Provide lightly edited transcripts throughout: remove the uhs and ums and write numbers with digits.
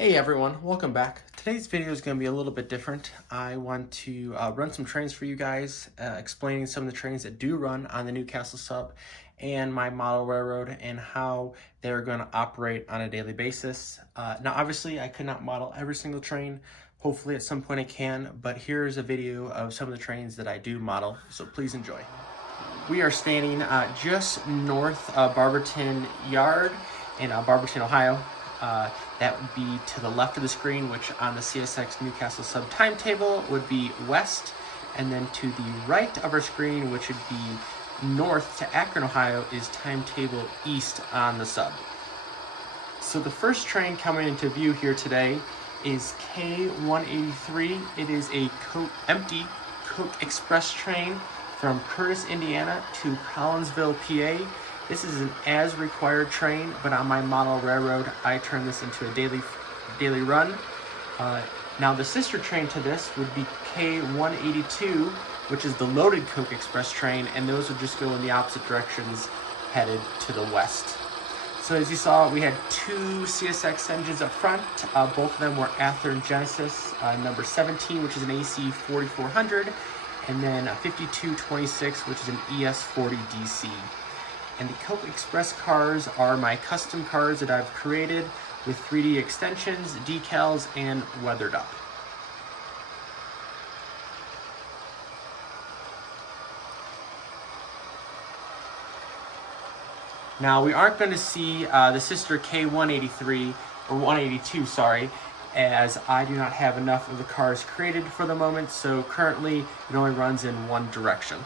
Hey everyone, welcome back. Today's video is going to be a little bit different. I want to run some trains for you guys, explaining some of the trains that do run on the New Castle Sub and my model railroad and how they're going to operate on a daily basis. Now obviously I could not model every single train. Hopefully at some point I can, but here's a video of some of the trains that I do model, so please enjoy. We are standing just north of Barberton Yard in Barberton, Ohio. That would be to the left of the screen, which on the CSX New Castle Sub timetable would be west, and then to the right of our screen, which would be north to Akron, Ohio, is timetable east on the sub. So the first train coming into view here today is K183. It is a empty Coke Express train from Curtis, Indiana to Connellsville, PA. This is an as-required train, but on my model railroad, I turn this into a daily run. Now the sister train to this would be K182, which is the loaded Coke Express train, and those would just go in the opposite directions, headed to the west. So as you saw, we had two CSX engines up front. Both of them were Ethanol Genesis, number 17, which is an AC 4400, and then 5226, which is an ES40 DC. And the Coke Express cars are my custom cars that I've created with 3D extensions, decals, and weathered up. Now we aren't going to see the sister K183, or 182, sorry, as I do not have enough of the cars created for the moment, so currently it only runs in one direction.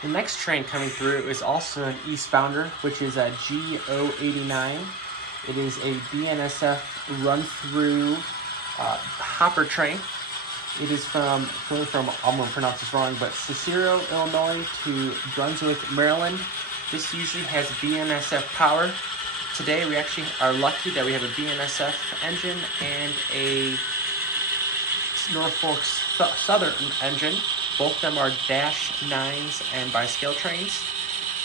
The next train coming through is also an eastbounder, which is a G089. It is a BNSF run-through hopper train. It is going from, I'm going to pronounce this wrong, but Cicero, Illinois to Brunswick, Maryland. This usually has BNSF power. Today we actually are lucky that we have a BNSF engine and a Norfolk Southern engine. Both of them are Dash 9s and bi-scale trains.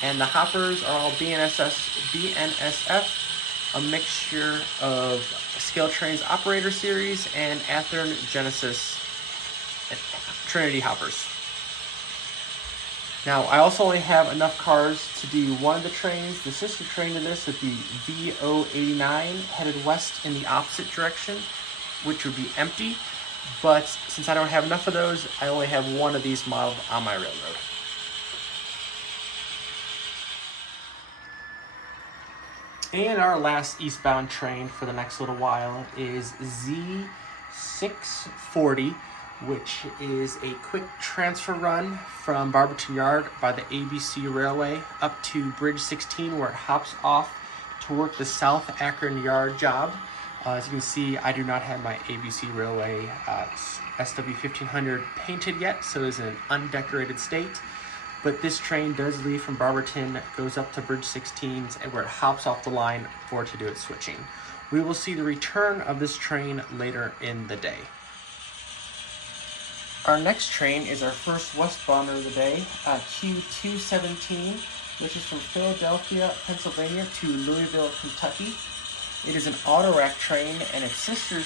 And the hoppers are all BNSF, a mixture of scale trains operator series and Ethanol Genesis Trinity hoppers. Now, I also only have enough cars to do one of the trains. The sister train to this would be V089, headed west in the opposite direction, which would be empty. But since I don't have enough of those, I only have one of these modeled on my railroad. And our last eastbound train for the next little while is Z640, which is a quick transfer run from Barberton Yard by the ABC Railway up to Bridge 16, where it hops off to work the South Akron Yard job. As you can see, I do not have my ABC Railway SW1500 painted yet, so it's in an undecorated state. But this train does leave from Barberton, goes up to Bridge 16, and where it hops off the line for it to do its switching. We will see the return of this train later in the day. Our next train is our first westbounder of the day, Q217, which is from Philadelphia, Pennsylvania to Louisville, Kentucky. It is an autorack train, and its sister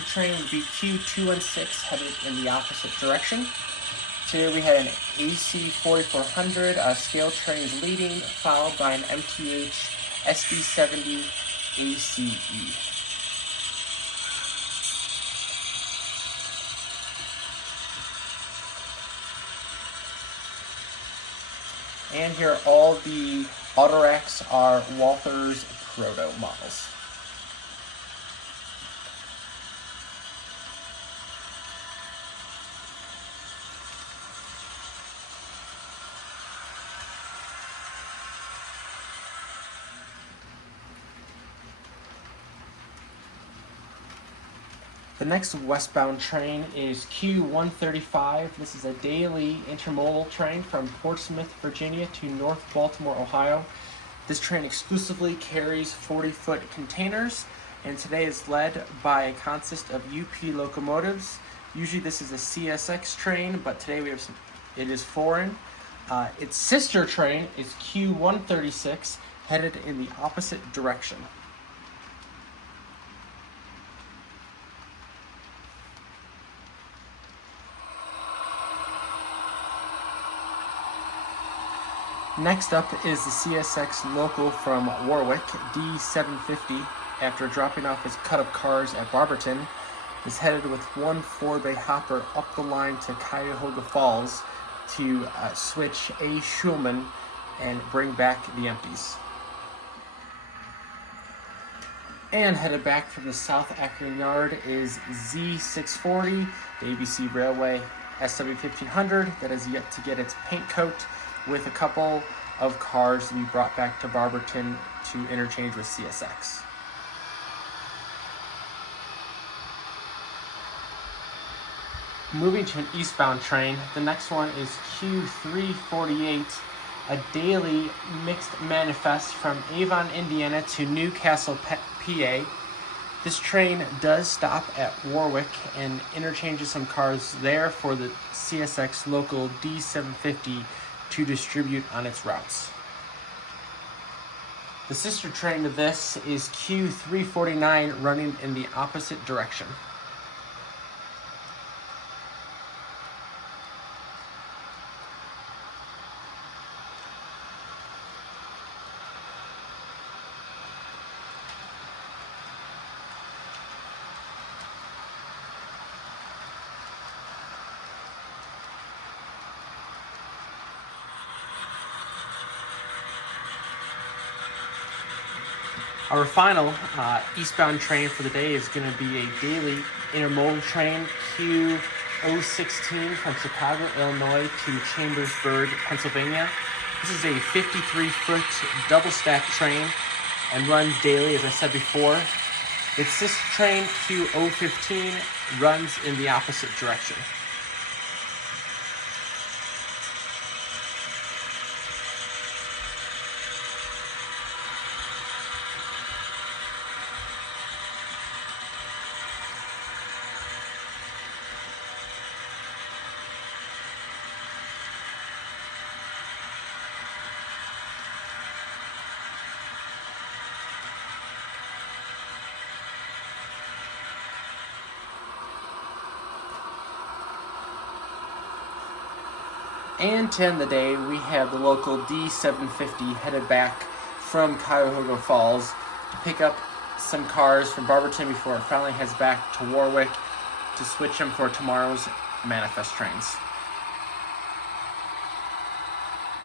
train would be Q216, headed in the opposite direction. Today we had an AC 4400, scale trains leading, followed by an MTH SD70 ACE. And here all the autoracks are Walther's Proto models. The next westbound train is Q135. This is a daily intermodal train from Portsmouth, Virginia to North Baltimore, Ohio. This train exclusively carries 40-foot containers, and today is led by a consist of UP locomotives. Usually this is a CSX train, but today it is foreign. Its sister train is Q136, headed in the opposite direction. Next up is the CSX Local from Warwick, D750. After dropping off his cut-up cars at Barberton, is headed with one 4-bay hopper up the line to Cuyahoga Falls to switch A. Schulman and bring back the empties. And headed back from the South Akron yard is Z640, the ABC Railway SW1500 that has yet to get its paint coat, with a couple of cars to be brought back to Barberton to interchange with CSX. Moving to an eastbound train, the next one is Q348, a daily mixed manifest from Avon, Indiana to New Castle, PA. This train does stop at Warwick and interchanges some cars there for the CSX Local D750 to distribute on its routes. The sister train to this is Q349, running in the opposite direction. Our final eastbound train for the day is going to be a daily intermodal train, Q016 from Chicago, Illinois to Chambersburg, Pennsylvania. This is a 53-foot double-stack train and runs daily, as I said before. Its sister train, Q015, runs in the opposite direction. And to end the day, we have the local D750 headed back from Cuyahoga Falls to pick up some cars from Barberton before it finally heads back to Warwick to switch them for tomorrow's manifest trains.